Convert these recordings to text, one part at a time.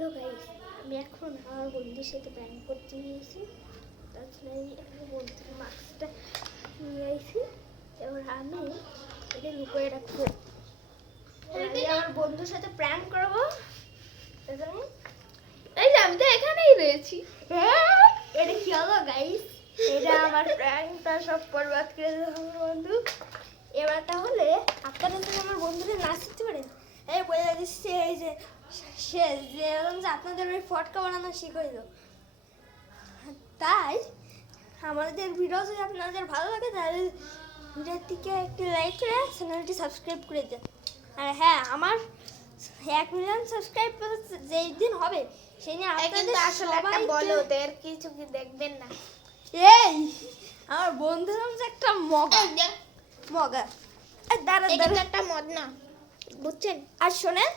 Hello guys আমি এখন আমার বন্ধুর সাথে প্ল্যান করতে গিয়েছি। তাছাড়া আমি আমার বন্ধুর মাস্কটা নিয়ে আইছি। এবার আমি এটা লুকিয়ে রাখব। আমি আমার বন্ধুর সাথে প্ল্যান করব। এই যে আমি তো এখানেই রয়েছি। হ্যাঁ, এটা কি হলো গাইস এটা আমার প্র্যাঙ্কটা সব বরবাদ করে আমার বন্ধু। এবার তাহলে আপনারা যদি আমার বন্ধুরা নাচ শিখতে পারেন? এই বলে দিচ্ছি এই যে সে যে এরকম যে আপনাদের ওই ফটকা বানানো শিখাইল। তাই আমাদের ভিডিও যদি আপনাদের ভালো লাগে তাহলে ভিডিওর দিকে একটি লাইক করে চ্যানেলটি সাবস্ক্রাইব করে দেন আর হ্যাঁ আমার এক মিলিয়ন সাবস্ক্রাইব যেই দিন হবে সেই কিন্তু আপনাদের আসলে একটা বলো এর কিছু কি দেখবেন না? এই আমার বন্ধুর একটা মগা। মগা। দাঁড়া দাঁড়া একটা মদ না। বুঝছেন? আর শোনেন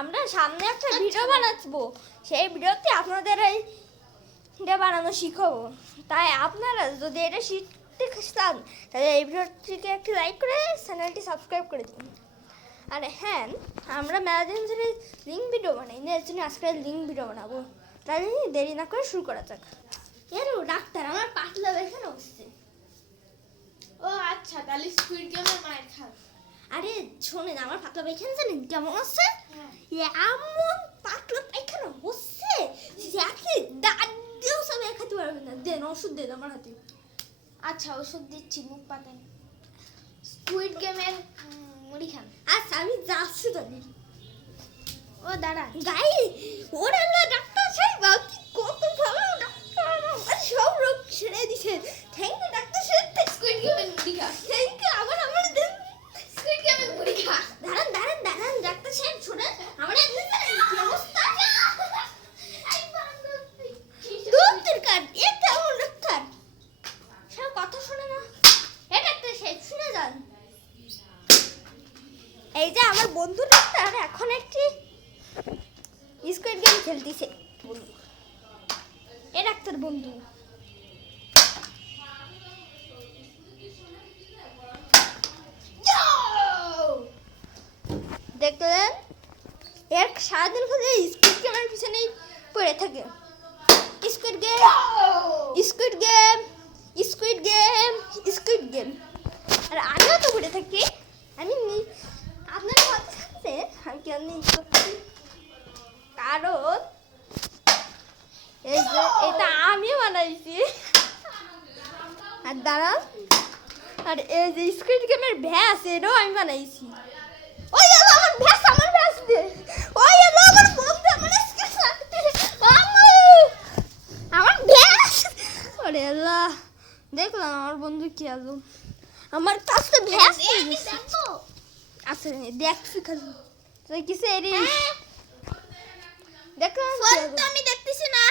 আমরা সামনে একটা ভিডিও বানাবো সেই ভিডিওতে আপনাদের এই এটা বানানো শিখাবো। তাই আপনারা যদি এটা শিখতে চান তাহলে এই ভিডিওটিকে একটি লাইক করে চ্যানেলটি সাবস্ক্রাইব করে দিন। আর হ্যাঁ আমরা ম্যাগাজিন ধরে লিঙ্ক ভিডিও বানাই না এর জন্য আজকে লিঙ্ক ভিডিও বানাবো। তাই দেরি না করে শুরু করা যাক। এর ডাক্তার আমার পাতলা এখানে হচ্ছে ও আচ্ছা তাহলে স্কুইড গেমের মায়ের খান আরে শোনেন আমার পাতলা পায়খানা জানেন? কেমন আছে? এমন পাতলা পায়খানা হচ্ছে যাকে দাঁত দিয়েও সব খাতে পারবে না। দেন ওষুধ দেন আমার হাতে। আচ্ছা ওষুধ দিচ্ছি মুখ পাতেন স্কুইড গেমের মুড়ি খান। আচ্ছা আমি যাচ্ছি তাহলে। ও দাঁড়া গাই ওরে না ডাক্তার সাহেব আপনি কত ভালো ডাক্তার। সব রোগ সেরে দিছে। থ্যাংক ইউ ডাক্তার সাহেব। স্কুইড গেমের মুড়ি খা থ্যাংক ইউ আবার আমার দেন স্কুইড গেমের মুড়ি খা দাঁড়ান দাঁড়ান দাঁড়ান ডাক্তার সাহেব শোনেন আমার একদিন জানেন কি অবস্থা দূর কার এ কেমন ডাক্তার সব কথা শোনে না এ ডাক্তার সাহেব শুনে যান এই যে আমার বন্ধু ডাক্তার, এখন একটি স্কোয়াড গেম খেলতেছে। বন্ধু এ ডাক্তার বন্ধু। দেখতে দেন, এর সারাদিন খালি স্কুইড গেমের পিছনেই পড়ে থাকে। Squid game squid game squid game squid game আর আমিও তো পড়ে থাকি। আমি নি- আপনারা ভাবতে থাকছে আমি করছি কারণ এই যে এটা আমিও বানাইছি। আর দাঁড়া আর এই যে স্কুইড গেমের ভ্যাস এটাও আমি বানাইছি। ওই আমার ভ্যাস আমার ভ্যাস দে। ওই আমার বন্ধু আমার আমার ভ্যাস। ওরে আল্লাহ দেখলাম আমার বন্ধু কি আলো। আমার কাছে ভ্যাস পেয়ে গেছে। আচ্ছা দেখছি খালি। তুই কিসে এরি দেখলাম কি ফোন আলো। তো আমি দেখতেছি না